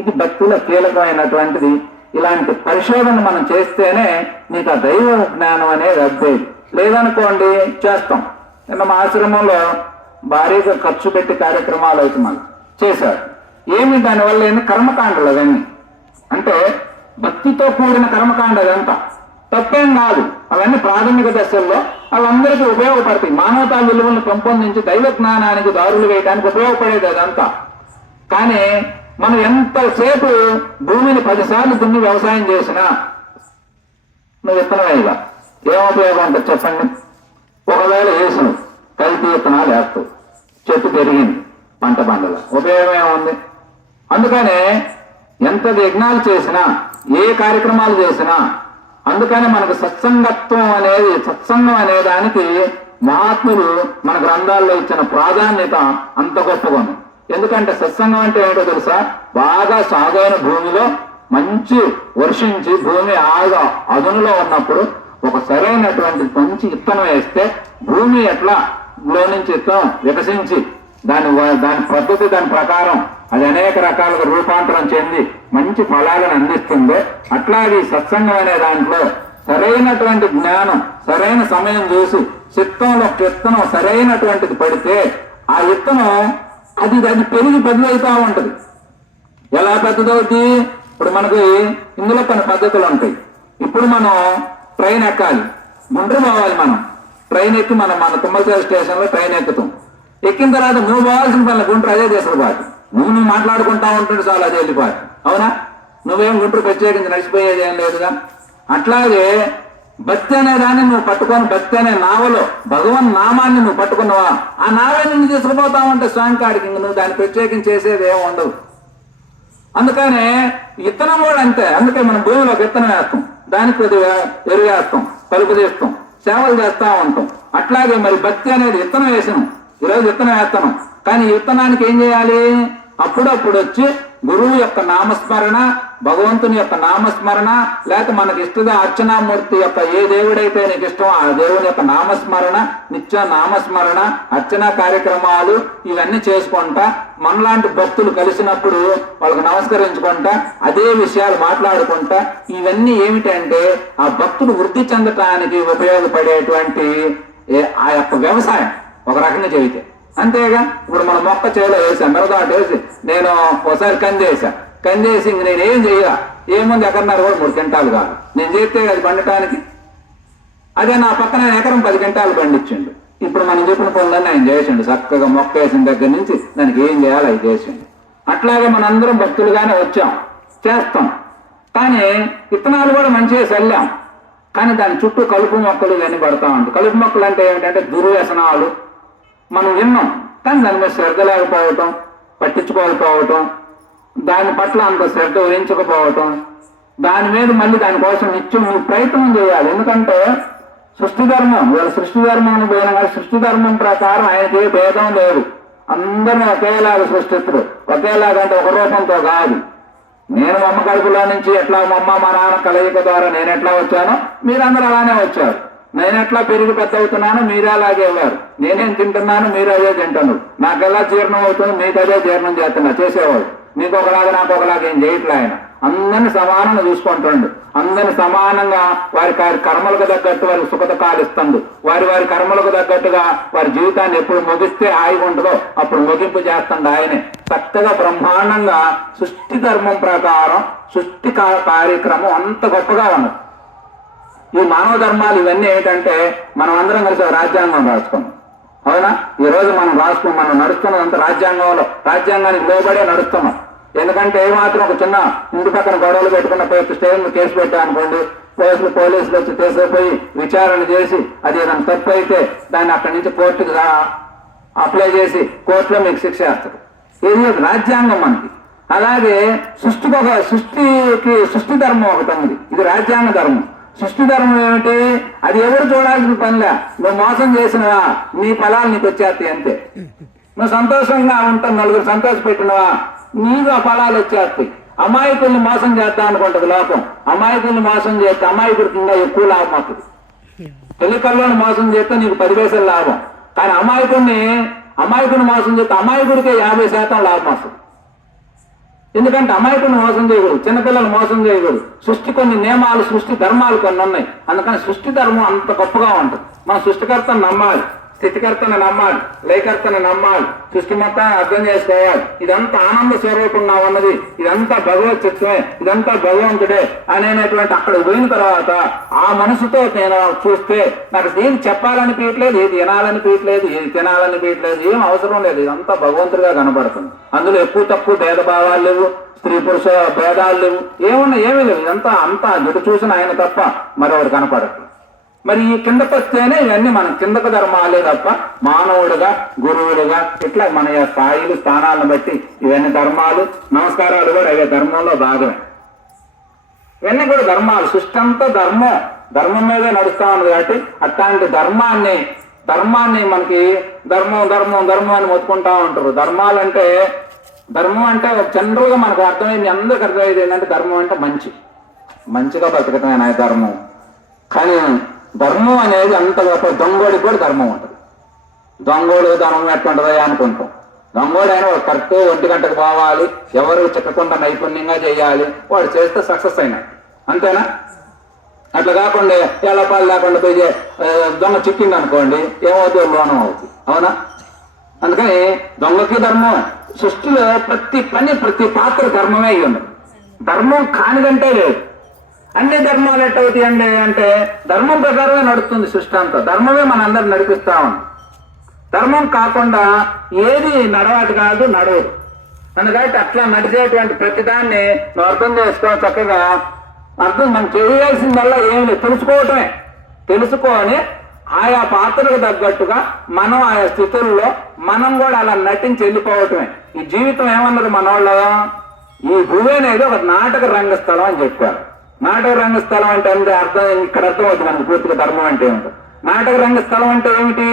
ఇది భక్తిలో కీలకమైనటువంటిది. ఇలాంటి పరిశోధన మనం చేస్తేనే నీకు ఆ దైవ జ్ఞానం అనేది అద్దేది. లేదనుకోండి చేస్తాం. నిన్న మా ఆశ్రమంలో భారీగా ఖర్చు పెట్టి కార్యక్రమాలు అయితే మనం చేశారు. ఏమి దానివల్ల ఏంటి? కర్మకాండలు అవన్నీ. అంటే భక్తితో కూడిన కర్మకాండ అదంతా తప్పేం కాదు. అవన్నీ ప్రాథమిక దశల్లో వాళ్ళందరికీ ఉపయోగపడతాయి. మానవతా విలువలను పెంపొందించి దైవ జ్ఞానానికి దారులు వేయడానికి ఉపయోగపడేది అదంతా. కానీ మనం ఎంతసేపు భూమిని 10 సార్లు దున్ని వ్యవసాయం చేసినా నువ్వు విత్తనమేగా ఏం ఉపయోగం ఉంటుంది చెప్పండి? ఒకవేళ వేసును కల్తీ విత్తనాలు వేస్తావు, చెట్టు పెరిగింది, పంట పండల ఉపయోగం ఏముంది? అందుకనే ఎంత యజ్ఞాలు చేసినా, ఏ కార్యక్రమాలు చేసినా, అందుకని మనకు సత్సంగత్వం అనేది, సత్సంగం అనే దానికి మహాత్ములు మన గ్రంథాల్లో ఇచ్చిన ప్రాధాన్యత అంత గొప్పగా ఉంది. ఎందుకంటే సత్సంగం అంటే ఏంటో తెలుసా? బాగా సాగైన భూమిలో మంచి వర్షించి భూమి ఆగా అదునులో ఉన్నప్పుడు ఒక సరైనటువంటి మంచి విత్తనం వేస్తే భూమి ఎట్లా లో నుంచి విత్తనం వికసించి దాని పద్ధతి, దాని ప్రకారం అది అనేక రకాలుగా రూపాంతరం చెంది మంచి ఫలాలను అందిస్తుందో అట్లాగే సత్సంగం అనే దాంట్లో సరైనటువంటి జ్ఞానం సరైన సమయం చూసి చిత్తంలో విత్తనం సరైనటువంటిది పడితే ఆ విత్తనం అది పెరిగి పెద్దదవుతా ఉంటది. ఎలా పెద్దదవుతుంది? ఇప్పుడు మనకి ఇందులో కొన్ని పద్ధతులు ఉంటాయి. ఇప్పుడు మనం ట్రైన్ ఎక్కాలి, గుంటూరు పోవాలి. మనం ట్రైన్ ఎక్కి మన తుమ్మలచేరు స్టేషన్ లో ట్రైన్ ఎక్కుతాం. ఎక్కిన తర్వాత నువ్వు పోవాల్సిన పనులు గుంటూరు అదే తీసుకుపోదు. నువ్వు మాట్లాడుకుంటా ఉంటుంటే చాలు అదే వెళ్ళిపోదు. అవునా? నువ్వేం గుంటూరు ప్రత్యేకించి నడిచిపోయేది ఏం లేదుగా. అట్లాగే భక్తి అనే దాన్ని నువ్వు పట్టుకొని, భక్తి అనే నావలో భగవన్ నామాన్ని నువ్వు పట్టుకున్నావా, ఆ నావే నిన్ను తీసుకుపోతా ఉంటే స్వామి కాడికి నువ్వు దాన్ని ప్రత్యేకించి చేసేది ఏమి ఉండదు. అందుకనే విత్తనం కూడా అంతే. అందుకే మనం భూమిలోకి విత్తనం వేస్తాం, దానికి కొద్దిగా ఎరువు వేస్తాం, కలుపు తీస్తాం, సేవలు చేస్తా ఉంటాం. అట్లాగే మరి భక్తి అనేది విత్తనం వేసినాం, ఈరోజు విత్తనం వేస్తున్నాం. కానీ ఈ విత్తనానికి ఏం చేయాలి? అప్పుడప్పుడు వచ్చి గురువు యొక్క నామస్మరణ, భగవంతుని యొక్క నామస్మరణ, లేకపోతే మనకి ఇష్టద అర్చనామూర్తి యొక్క ఏ దేవుడైతే నీకు ఇష్టం ఆ దేవుని యొక్క నామస్మరణ, నిత్య నామస్మరణ, అర్చనా కార్యక్రమాలు ఇవన్నీ చేసుకుంటా మనలాంటి భక్తులు కలిసినప్పుడు వాళ్ళకు నమస్కరించుకుంటా అదే విషయాలు మాట్లాడుకుంటా, ఇవన్నీ ఏమిటంటే ఆ భక్తుడు వృద్ధి చెందటానికి ఉపయోగపడేటువంటి ఆ యొక్క వ్యవసాయం ఒక రకంగా చెబితే. అంతేగా ఇప్పుడు మన మొక్క చేలో వేసాం, మిరదాటు వేసి నేను ఒకసారి కందేసి ఇంక నేనేం చెయ్యాల, ఏముంది ఎకరన్నర కూడా 3 క్వింటాలు కాదు, నేను చేస్తే అది పండటానికి. అదే నా పక్కన ఎకరం 10 క్వింటాలు పండించిండు. ఇప్పుడు మనం చెప్పిన పనులన్నీ ఆయన చేసిండు, చక్కగా మొక్క వేసిన దగ్గర నుంచి దానికి ఏం చేయాలో అది చేసిండు. అట్లాగే మనందరం భక్తులుగానే వచ్చాం, చేస్తాం. కానీ విత్తనాలు కూడా మంచిగా చల్లాం, కానీ దాని చుట్టూ కలుపు మొక్కలు ఇవన్నీ పడతా ఉంటాయి. కలుపు మొక్కలు అంటే ఏమిటంటే దుర్వ్యసనాలు మనం విన్నాం, కానీ దాని మీద శ్రద్ధ లేకపోవటం, పట్టించుకోకపోవటం, దాని పట్ల అంత శ్రద్ధ వహించకపోవటం, దాని మీద మళ్ళీ దానికోసం నిత్యం ప్రయత్నం చేయాలి. ఎందుకంటే సృష్టి ధర్మం, ఇవాళ సృష్టి ధర్మం పోయినా కానీ సృష్టి ధర్మం ప్రకారం ఆయనకి ఏ భేదం లేదు. అందరినీ ఒకేలాగా సృష్టిస్తారు. ఒకేలాగంటే ఒక రూపంతో కాదు. నేను మా అమ్మ కడుపులో నుంచి ఎట్లా మా అమ్మ మా నాన్న కలయిక ద్వారా నేను ఎట్లా వచ్చానో మీరందరూ అలానే వచ్చారు. నేను ఎట్లా పెరిగి పెద్ద అవుతున్నాను మీరు అలాగే వెళ్ళారు. నేనేం తింటున్నాను మీరు అదే తింటాను. నాకు ఎలా జీర్ణం అవుతుంది మీకు అదే జీర్ణం చేస్తున్నా చేసేవాడు. మీకు ఒకలాగా నాకు ఒకలాగా ఏం చేయట్లే. ఆయన అందరిని సమానంగా చూసుకుంటుండు. అందరిని సమానంగా వారి కర్మలకు తగ్గట్టు వారికి సుఖదుఖాలు ఇస్తుంది. వారి కర్మలకు తగ్గట్టుగా వారి జీవితాన్ని ఎప్పుడు ముగిస్తే హాయిగా ఉంటుందో అప్పుడు ముగింపు చేస్తుంది ఆయనే. చక్కగా బ్రహ్మాండంగా సృష్టి ధర్మం ప్రకారం సృష్టి కార్యక్రమం అంత గొప్పగా ఉన్నది. ఈ మానవ ధర్మాలు ఇవన్నీ ఏంటంటే మనం అందరం కలిసి రాజ్యాంగం రాసుకున్నాం. అవునా? ఈ రోజు మనం నడుస్తున్నదంతా రాజ్యాంగంలో, రాజ్యాంగానికి లోబడే నడుస్తున్నాం. ఎందుకంటే ఏమాత్రం ఒక చిన్న ఇంటి పక్కన గొడవలు పెట్టుకున్న స్టేషన్ కేసు పెట్టా అనుకోండి, పోలీసులు వచ్చి తీసుకుపోయి విచారణ చేసి అది ఏదైనా తప్పు అయితే దాన్ని అక్కడి నుంచి కోర్టుకు అప్లై చేసి కోర్టులో మీకు శిక్ష వేస్తారు. ఇది రాజ్యాంగం మనకి. అలాగే సృష్టి ధర్మం ఒకటి ఉంది, ఇది రాజ్యాంగ ధర్మం. సృష్టి ధర్మం ఏమిటి? అది ఎవరు చూడాల్సిన పనిలే. నువ్వు మోసం చేసినవా నీ ఫలాలు నీకు వచ్చేస్తాయి అంతే. నువ్వు సంతోషంగా ఉంటావు, నలుగురు సంతోష పెట్టినవా నీకు ఆ ఫలాలు వచ్చేస్తాయి. అమాయకుల్ని మోసం చేద్దాం అనుకుంటుంది లోకం. అమాయకుల్ని మోసం చేస్తే అమాయకుడికి ఇంకా ఎక్కువ లాభం వస్తుంది. పెళ్లికల్లోని మోసం చేస్తే నీకు 10 పైసలు లాభం. కానీ అమాయకుని మోసం చేస్తే అమాయకుడికే 50% లాభం వస్తుంది. ఎందుకంటే అమాయకుని మోసం చేయకూడదు, చిన్నపిల్లలు మోసం చేయకూడదు. సృష్టి కొన్ని నియమాలు, సృష్టి ధర్మాలు కొన్ని ఉన్నాయి. అందుకని సృష్టి ధర్మం అంత గొప్పగా ఉంటుంది. మనం సృష్టికర్తను నమ్మాలి, స్థితికర్తను నమ్మాలి, లయకర్తను నమ్మాలి, సృష్టి మొత్తాన్ని అర్థం చేసుకోవాలి. ఇదంతా ఆనంద స్వరూపం ఉన్నది, ఇదంతా భగవత్ చిత్తమే, ఇదంతా భగవంతుడే అనేటువంటి అక్కడ పోయిన తర్వాత ఆ మనసుతో నేను చూస్తే నాకు ఏం చెప్పాలనిపించట్లేదు, ఏది వినాలనిపించట్లేదు, ఏది తినాలనిపించట్లేదు, ఏం అవసరం లేదు. ఇదంతా భగవంతుడిగా కనబడుతుంది. అందులో ఎక్కువ తక్కువ భేదభావాలు లేవు, స్త్రీ పురుష భేదాలు లేవు, ఏమీ లేవు. ఇదంతా అంతా ఎటు చూసిన ఆయన తప్ప మరొకటి కనపడట్లేదు. మరి ఈ కిందకు వస్తేనే ఇవన్నీ మనం కిందకు ధర్మాలే తప్ప మానవుడుగా గురువులుగా ఇట్లా మన స్థాయిలు స్థానాలను బట్టి ఇవన్నీ ధర్మాలు. నమస్కారాలు కూడా అవే ధర్మంలో భాగమే. ఇవన్నీ కూడా ధర్మాలు. సృష్టి అంతా ధర్మం మీదే నడుస్తా ఉంది. కాబట్టి అట్లాంటి ధర్మాన్ని మనకి ధర్మం అని మొత్తుకుంటా ఉంటారు. ధర్మం అంటే జనరల్ గా మనకు అర్థమైంది, అందరికి అర్థమయ్యేది ఏంటంటే ధర్మం అంటే మంచిగా బతకటమే ధర్మం. కానీ ధర్మం అనేది అంత గొప్ప. దొంగోడికి కూడా ధర్మం ఉంటుంది. దొంగోడు ధర్మం ఎట్లుంటుందా అనుకుంటాం. దొంగోడు అయినా వాడు కరెక్ట్ 1 గంటకు పోవాలి, ఎవరు చిక్కకుండా నైపుణ్యంగా చేయాలి, వాడు చేస్తే సక్సెస్ అయినట్టు. అంతేనా? అట్లా కాకుండా ఎలా పాలు లేకుండా పోయి దొంగ చిక్కింది అనుకోండి, ఏమవుతుంది? లోనం అవుతుంది. అవునా? అందుకని దొంగకి ధర్మం. సృష్టిలో ప్రతి పాత్ర ధర్మమే అయ్యి ఉన్నది. ధర్మం కానిదంటే లేదు. అన్ని ధర్మాలు ఎట్టవుతాయి అంటే ధర్మం ప్రకారమే నడుస్తుంది సృష్టి అంతా. ధర్మమే మన అందరు నడిపిస్తా ఉంది. ధర్మం కాకుండా ఏది నడవదు నడవదు. అందుకని అట్లా నడిచేటువంటి ప్రతిదాన్ని నువ్వు అర్థం చేసుకో. చక్కగా మనం చేయాల్సిందల్లా ఏమి లేదు, తెలుసుకొని ఆయా పాత్రకు తగ్గట్టుగా మనం ఆయా స్థితుల్లో మనం కూడా అలా నటించి వెళ్ళిపోవటమే. ఈ జీవితం ఏమన్నది మనోళ్ళ ఈ భూమి అనేది ఒక నాటక రంగస్థలం అని చెప్పారు. నాటక రంగస్థలం అంటే అంటే అర్థం ఇక్కడ అర్థం అవుతుంది మనకు పూర్తిగా ధర్మం అంటే ఏమిటో. నాటక రంగస్థలం అంటే ఏమిటి?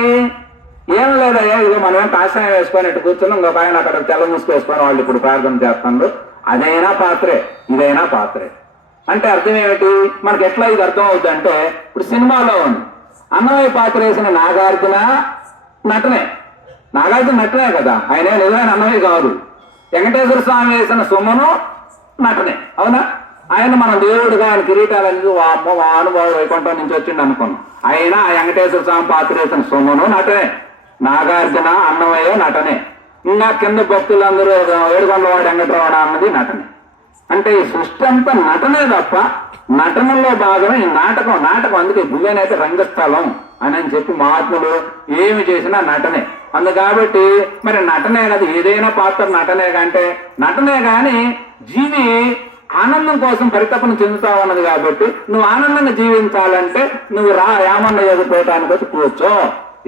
ఏం లేదయ్యా, ఇదో మనం కాషాయం వేసుకొని ఇటు కూర్చున్నాం, ఇంకొక ఆయన అక్కడ తెల్ల మూసుకేసుకొని వాళ్ళు ఇప్పుడు ప్రార్థన చేస్తున్నారు. అదైనా పాత్రే, ఇదైనా పాత్రే. అంటే అర్థం ఏమిటి? మనకి ఎట్లా ఇది అర్థం అవుతుంది అంటే, ఇప్పుడు సినిమాలో ఉంది అన్నమయ్య పాత్ర వేసిన నాగార్జున నటనే. నాగార్జున నటనే కదా, ఆయన నిజమైన అన్నమయ్య కాదు. వెంకటేశ్వర స్వామి వేసిన సొమ్మును నటనే, అవునా? ఆయన మన దేవుడుగా ఆయన కిరీటాలని అనుభవం వైకుంఠం నుంచి వచ్చిండు అనుకున్నాం. అయినా ఆ వెంకటేశ్వర స్వామి పాత్ర వేసిన సొమ్మును నటనే, నాగార్జున అన్నమయ్య నటనే. ఇంకా కింద భక్తులందరూ ఏడుకొండవాడు వెంకటరమణ అన్నది నటనే. అంటే ఈ సృష్టి అంతా నటనే తప్ప నటనలో భాగమే ఈ నాటకం. నాటకం అందుకే భూమేనైతే రంగస్థలం అని చెప్పి మహాత్ములు ఏమి చేసినా నటనే. అందు కాబట్టి మరి నటనే కదా, ఏదైనా పాత్ర నటనే కంటే నటనే కానీ జీవి ఆనందం కోసం పరితపన చెందుతా ఉన్నది. కాబట్టి నువ్వు ఆనందంగా జీవించాలంటే నువ్వు యామన్న ఎదుర్కోవటానికి వచ్చి కూర్చో.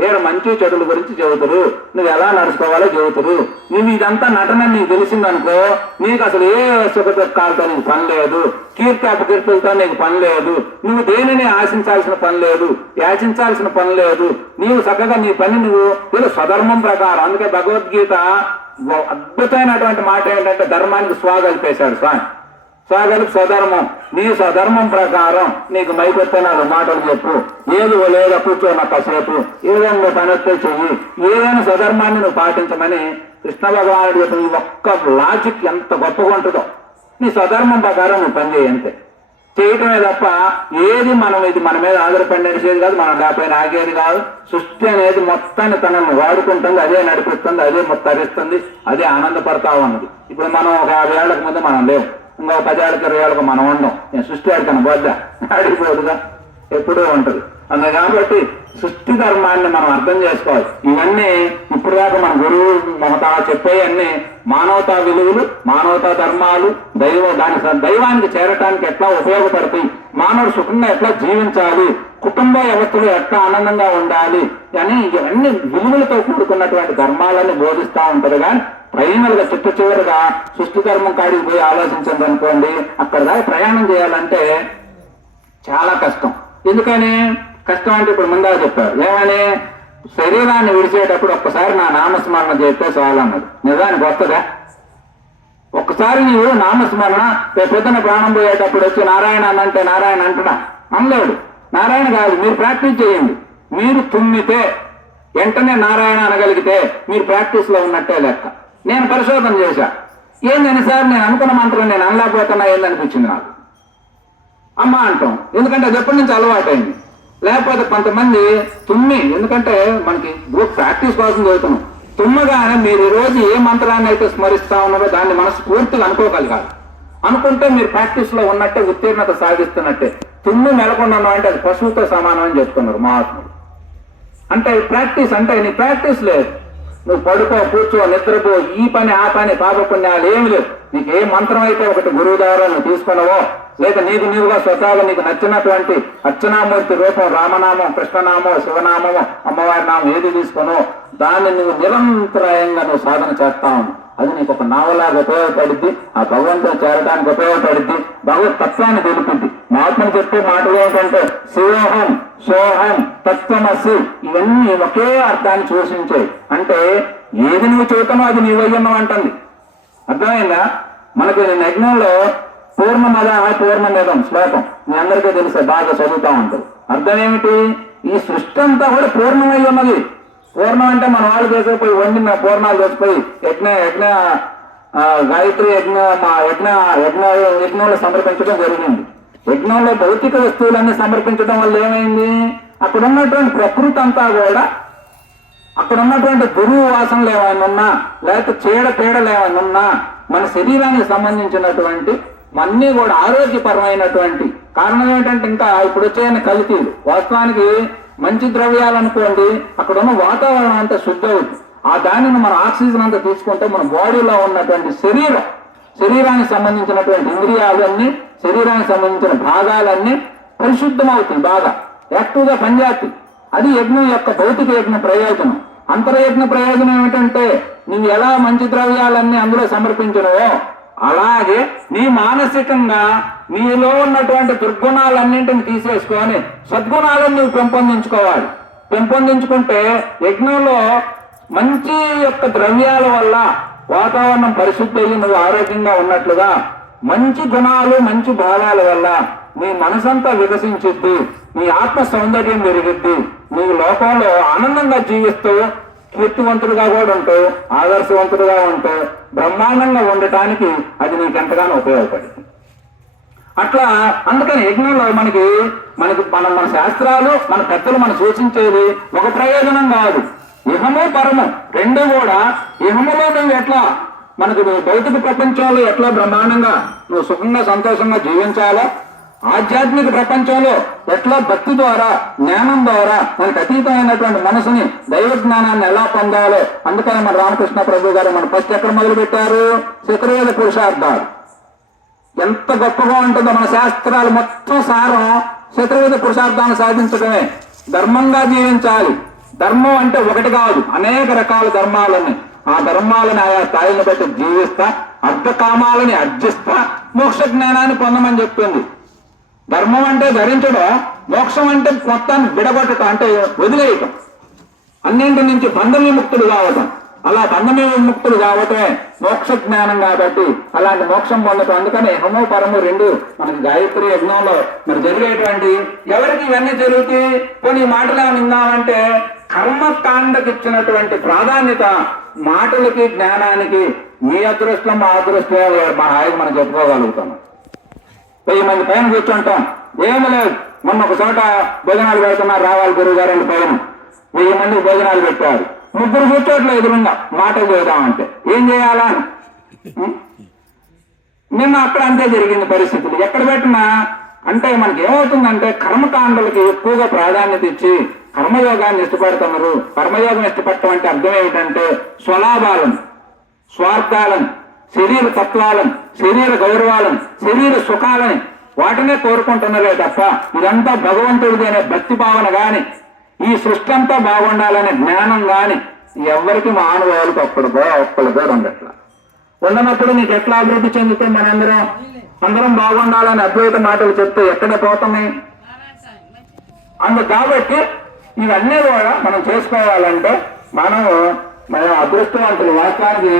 ఏడు మంచి చెడుల గురించి చెబుతారు, నువ్వు ఎలా నడుచుకోవాలో చెబుతారు. నువ్వు ఇదంతా నటన నీకు తెలిసిందనుకో, నీకు అసలు ఏ సుఖ దుఃఖాలతో నీకు పని లేదు, కీర్తి అపకీర్తులతో నీకు పని లేదు, నువ్వు దేనిని ఆశించాల్సిన పని లేదు, యాచించాల్సిన పని లేదు. నీవు చక్కగా నీ పని నువ్వు స్వధర్మం ప్రకారం. అందుకే భగవద్గీత అద్భుతమైనటువంటి మాట ఏంటంటే ధర్మానికి స్వాగలిపేశాడు స్వామి. స్వాగలిపి స్వధర్మం, నీ స్వధర్మం ప్రకారం నీకు మైకొత్తనాలు మాటలు చెప్పు, ఏది లేదా కూర్చోన్న కాసేపు, ఏదైనా పని వస్తే చెయ్యి, ఏదైనా స్వధర్మాన్ని నువ్వు పాటించమని కృష్ణ భగవానుడు యొక్క ఈ ఒక్క లాజిక్ ఎంత గొప్పగా ఉంటుందో. నీ స్వధర్మం ప్రకారం నువ్వు పని చేయంతే, చేయటమే తప్ప ఏది మనం ఇది మన మీద ఆధారపడినది కాదు, మనం లేకపోయినా ఆగేది కాదు. సృష్టి అనేది మొత్తాన్ని తనను వాడుకుంటుంది, అదే నడిపిస్తుంది, అదే తరిస్తుంది, అదే ఆనందపడతా ఉన్నది. ఇప్పుడు మనం ఒక 50 ఏళ్లకు ముందు మనం లేవు, ఇంకో 10 ఏళ్ళకి 20 ఏళ్ళకు మనం ఉండం. నేను సృష్టి ఆడితాను బొద్ద ఆడిపోదుగా, ఎప్పుడూ ఉంటుంది. అందుకే కాబట్టి సృష్టి ధర్మాన్ని మనం అర్థం చేసుకోవాలి. ఇవన్నీ ఇప్పుడు దాకా మన గురువు మమతా చెప్పేవన్నీ మానవతా విలువలు, మానవతా ధర్మాలు, దైవానికి చేరటానికి ఎట్లా ఉపయోగపడతాయి, మానవుడు సుఖంగా ఎట్లా జీవించాలి, కుటుంబ వ్యవస్థలో ఎట్లా ఆనందంగా ఉండాలి అని ఇవన్నీ విలువలతో కూడుకున్నటువంటి ధర్మాలని బోధిస్తూ ఉంటారు. కానీ ఫైనల్ గా చివరిగా సృష్టి ధర్మం కాడికి పోయి ఆలోచించండి అనుకోండి, అక్కడ దాకా ప్రయాణం చేయాలంటే చాలా కష్టం. ఎందుకని కష్టం అంటే ఇప్పుడు ముందా చెప్పారు ఏమని, శరీరాన్ని విడిచేటప్పుడు ఒక్కసారి నా నామస్మరణ చేస్తే చాలా అన్నది. నిజానికి వస్తుందా? ఒక్కసారి నీవు నామస్మరణ పొద్దున ప్రాణం పోయేటప్పుడు వచ్చి నారాయణ అనంటే నారాయణ అంటున్నా అనలేడు. నారాయణ కాదు, మీరు ప్రాక్టీస్ చేయండి. మీరు తుమ్మితే వెంటనే నారాయణ అనగలిగితే మీరు ప్రాక్టీస్ లో ఉన్నట్టే లెక్క. నేను పరిశోధన చేశా, ఏందని సార్ నేను అనుకున్న మంత్రం నేను అనలేకపోతున్నా ఏందనిపించింది నాకు. అమ్మ అంటాం, ఎందుకంటే అది ఎప్పటి నుంచి అలవాటైంది. లేకపోతే కొంతమంది తుమ్మి, ఎందుకంటే మనకి గ్రూప్ ప్రాక్టీస్ కోసం చదువుతున్నాం, తుమ్మగానే మీరు ఈ రోజు ఏ మంత్రాన్ని అయితే స్మరిస్తా ఉన్నారో దాన్ని మనస్ఫూర్తిగా అనుకోగలగాలి. అనుకుంటే మీరు ప్రాక్టీస్ లో ఉన్నట్టే, ఉత్తీర్ణత సాధిస్తున్నట్టే. తుమ్మి మెలకుండా అంటే అది పశువుతో సమానం అని చెప్తున్నారు మహాత్ములు. అంటే ప్రాక్టీస్ అంటే నీ ప్రాక్టీస్ లేదు, నువ్వు పడుకో, కూర్చో, నిద్రపో, ఈ పని ఆ పని పాప పుణ్యాలు ఏమి లేదు. నీకు ఏ మంత్రం అయితే ఒకటి గురువు ద్వారా నువ్వు తీసుకున్నావో, లేక నీవుగా స్వతహాగా నీకు నచ్చినటువంటి అర్చనామూర్తి రూపం, రామనామం, కృష్ణనామం, శివనామము, అమ్మవారి నామం ఏది తీసుకునో దాన్ని నువ్వు నిరంతరాయంగా నువ్వు సాధన చేస్తావు. అది నీకు ఒక నావలాగా ఉపయోగపడుద్ది, ఆ భగవంతుని చేరడానికి ఉపయోగపడుద్ది, భగవత్ తత్వాన్ని తెలుపుద్ది. మహాత్మను చెప్పే మాటలు ఏంటంటే శివోహం, సోహం, తత్వమసి, ఇవన్నీ ఒకే అర్థాన్ని సూచించాయి. అంటే ఏది నువ్వు చూడటమో అది నీవు అయ్యన్నావు అంటుంది. అర్థమైందా? మనకి యజ్ఞంలో పూర్ణమద పూర్ణమిదం శ్లోకం మీ అందరికీ తెలిసే, బాగా చదువుతా ఉంటారు. అర్థం ఏమిటి? ఈ సృష్టి అంతా కూడా పూర్ణమై ఉన్నది. పూర్ణం అంటే మన వాళ్ళు చేసేపోయి వండిన పూర్ణాలు చేసిపోయి గాయత్రి యజ్ఞంలో సమర్పించడం జరిగింది. యజ్ఞంలో భౌతిక వస్తువులన్నీ సమర్పించడం వల్ల ఏమైంది? అక్కడ ఉన్నటువంటి ప్రకృతి అంతా కూడా, అక్కడ ఉన్నటువంటి గురువు వాసనలు ఏమైనా ఉన్నా, లేకపోతే పీడలు ఏమైనా ఉన్నా, మన శరీరానికి సంబంధించినటువంటి అన్నీ కూడా ఆరోగ్యపరమైనటువంటి కారణం ఏంటంటే ఇంకా ఇప్పుడు వచ్చే కల్తీలు. వాస్తవానికి మంచి ద్రవ్యాలు అనుకోండి, అక్కడ ఉన్న వాతావరణం అంతా శుద్ధ అవుతుంది. ఆ దానిని మన ఆక్సిజన్ అంతా తీసుకుంటే మన బాడీలో ఉన్నటువంటి శరీరానికి సంబంధించినటువంటి ఇంద్రియాలన్నీ, శరీరానికి సంబంధించిన భాగాలన్నీ పరిశుద్ధం అవుతుంది, బాగా యాక్టివ్గా పనిచేస్తుంది. అది యజ్ఞం యొక్క భౌతిక యజ్ఞ ప్రయోజనం. అంతర్యజ్ఞ ప్రయోజనం ఏమిటంటే నువ్వు ఎలా మంచి ద్రవ్యాలన్నీ అందులో సమర్పించినవో అలాగే నీ మానసికంగా నీలో ఉన్నటువంటి దుర్గుణాలన్నింటిని తీసేసుకొని సద్గుణాలను నువ్వు పెంపొందించుకోవాలి. పెంపొందించుకుంటే యజ్ఞంలో మంచి యొక్క ద్రవ్యాల వల్ల వాతావరణం పరిశుద్ధి అయ్యి నువ్వు ఆరోగ్యంగా ఉన్నట్లుగా మంచి గుణాలు మంచి భావాల వల్ల నీ మనసంతా వికసించిద్ది, నీ ఆత్మ సౌందర్యం పెరిగిద్ది, నీవు లోకంలో ఆనందంగా జీవిస్తూ కీర్తివంతుడుగా కూడా ఉంటావు, ఆదర్శవంతుడుగా ఉంటావు, బ్రహ్మాండంగా ఉండటానికి అది నీకు ఎంతగానో ఉపయోగపడింది. అట్లా అందుకని యజ్ఞంలో మనకి మన శాస్త్రాలు మన పెద్దలు మనం సూచించేది ఒక ప్రయోజనం కాదు, ఇహము పరము రెండు కూడా. ఇహములో నువ్వు ఎట్లా మనకు భౌతిక ప్రపంచంలో ఎట్లా బ్రహ్మాండంగా నువ్వు సుఖంగా సంతోషంగా జీవించాలో, ఆధ్యాత్మిక ప్రపంచంలో ఎట్లా భక్తి ద్వారా జ్ఞానం ద్వారా మనకు అతీతమైనటువంటి మనసుని దైవ జ్ఞానాన్ని ఎలా పొందాలో. అందుకని మన రామకృష్ణ ప్రభు గారు మన ఫస్ట్ ఎక్కడ మొదలు పెట్టారు? చతుర్వేద పురుషార్థాలు. ఎంత గొప్పగా ఉంటుందో మన శాస్త్రాలు మొత్తం సారం చతుర్వేద పురుషార్థాలను సాధించడమే. ధర్మంగా జీవించాలి. ధర్మం అంటే ఒకటి కాదు, అనేక రకాల ధర్మాలని. ఆ ధర్మాలను ఆయా స్థాయిని బట్టి జీవిస్తా అర్థకామాలని అర్జిస్తా మోక్ష జ్ఞానాన్ని పొందమని చెప్తుంది. ధర్మం అంటే ధరించడం, మోక్షం అంటే మొత్తాన్ని విడగొట్టడం, అంటే వదిలేయటం, అన్నింటి నుంచి బంధ విముక్తులు కావటం. అలా బంధ విముక్తులు కావటమే మోక్ష జ్ఞానం. కాబట్టి అలాంటి మోక్షం పొందటం. అందుకని హోమో పరము రెండు మనకి గాయత్రి యజ్ఞంలో మరి జరిగేటువంటి ఎవరికి ఇవన్నీ జరుగుతాయి? కొన్ని మాటలు విందామంటే కర్మకాండకి ఇచ్చినటువంటి ప్రాధాన్యత మాటలకి జ్ఞానానికి మీ అదృష్టం మా అదృష్టం మా హాయిగా మనం చెప్పుకోగలుగుతాం. 1000 మంది పైన కూర్చుంటాం, ఏమి లేదు. మొన్న ఒక చోట భోజనాలు పెడుతున్నారు, రావాలి గురువు గారు పైన 1000 మందికి భోజనాలు పెట్టారు. 3 కూర్చోట్ల ఎదురుగా మాటలు చేద్దామంటే ఏం చేయాలా? నిన్న అక్కడ అంతే జరిగింది పరిస్థితులు. ఎక్కడ పెట్టినా అంటే మనకి ఏమవుతుందంటే కర్మకాండలకి ఎక్కువగా ప్రాధాన్యత ఇచ్చి కర్మయోగాన్ని ఇష్టపడుతున్నారు. కర్మయోగం ఇష్టపడటం అంటే అర్థం ఏమిటంటే స్వలాభాలను, స్వార్థాలను, శరీర తత్వాలను, శరీర గౌరవాలను, శరీర సుఖాలని వాటినే కోరుకుంటున్నారే తప్ప ఇదంతా భగవంతుడిది అనే భక్తి భావన గాని, ఈ సృష్టి అంతా బాగుండాలనే జ్ఞానం గాని ఎవరికి మానవాళ్ళకి ఒక్కళ్ళుగా ఉండట్లా. ఉండనప్పుడు నీకు ఎట్లా అభివృద్ధి చెందితే అందరం బాగుండాలని అద్వైత మాటలు చెప్తే ఎక్కడ పోతున్నాయి? కాబట్టి ఇవన్నీ కూడా మనం చేసుకోవాలంటే మన అదృష్టవంతులు. వాస్తవానికి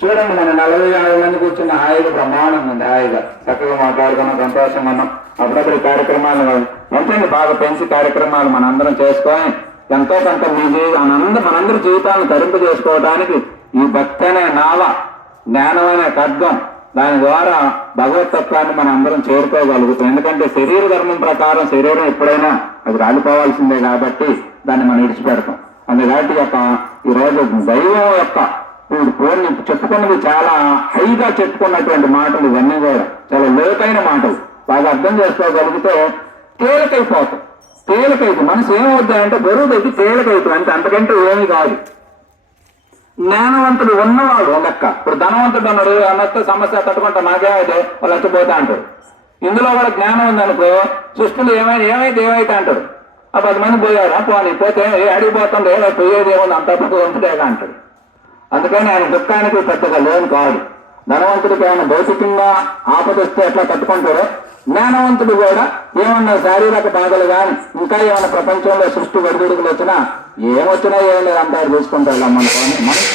చూడండి, మన 40-50 మంది కూర్చున్న హాయిగా బ్రహ్మాండం ఉంది. హాయిగా చక్కగా మాట్లాడుకున్నాం, సంతోషం అన్నాం. అప్పుడప్పుడు కార్యక్రమాలు మంచి బాగా పెంచి కార్యక్రమాలు మనందరం చేసుకొని ఎంతో కొంత మనందరి జీవితాలను తరింపు చేసుకోవడానికి ఈ భక్తి అనే నావ, జ్ఞానం అనే ఖడ్గం, దాని ద్వారా భగవతత్వాన్ని మనం అందరం చేరుకోగలుగుతాం. ఎందుకంటే శరీర ధర్మం ప్రకారం శరీరం ఎప్పుడైనా అది రాలిపోవాల్సిందే కాబట్టి దాన్ని మనం విడిచిపెడతాం. అందుకని ఈరోజు దైవం యొక్క పూర్ణ చెప్పుకున్నది చాలా హైగా చెప్పుకున్నటువంటి మాటలు, ఇవన్నీ కూడా చాలా లోతైన మాటలు. బాగా అర్థం చేసుకోగలిగితే తేలికైపోతాం. మనసు ఏమవుతాయంటే బరువు తగ్గి తేలికైపోతుంది. అంటే అంతకంటే ఏమీ కాదు. జ్ఞానవంతుడు ఉన్నవాడు లెక్క. ఇప్పుడు ధనవంతుడు అన్నాడు అన్నట్టు సమస్య తట్టుకుంటా నాకేమైతే వాళ్ళు వచ్చిపోతా అంటారు. ఇందులో కూడా జ్ఞానం ఉందనుకో సృష్టిలో ఏమైతే అంటారు. 10 మంది పోయారా పోనీ, పోతే అడిగిపోతుంది, పోయేది ఏముంది అంత భగవంతుడేగా అంటాడు. అందుకని ఆయన దుఃఖానికి పెద్దగా లోన్ కాదు. ధనవంతుడికి ఏమైనా భౌతికంగా ఆపదొస్తే ఎట్లా తట్టుకుంటారో, జ్ఞానవంతుడు కూడా ఏమన్నా శారీరక బాధలు కానీ ఇంకా ఏమైనా ప్రపంచంలో సృష్టి ఒడిదుడుకులు వచ్చినా ఏమొచ్చినా ఏం లేదు అంతా చూసుకుంటారు. మన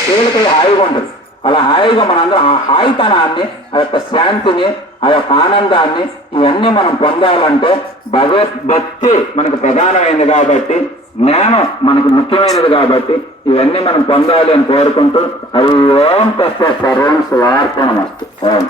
తేలికై హాయిగా ఉంటుంది. అలా హాయిగా మనందరం ఆ హాయితనాన్ని, ఆ యొక్క శాంతిని, ఆ యొక్క ఆనందాన్ని ఇవన్నీ మనం పొందాలంటే భగవద్భక్తి మనకు ప్రధానమైనది కాబట్టి, జ్ఞానం మనకు ముఖ్యమైనది కాబట్టి ఇవన్నీ మనం పొందాలి అని కోరుకుంటూ హరి ఓం తస్య సర్వం స్వార్పణమస్తు. ఓం.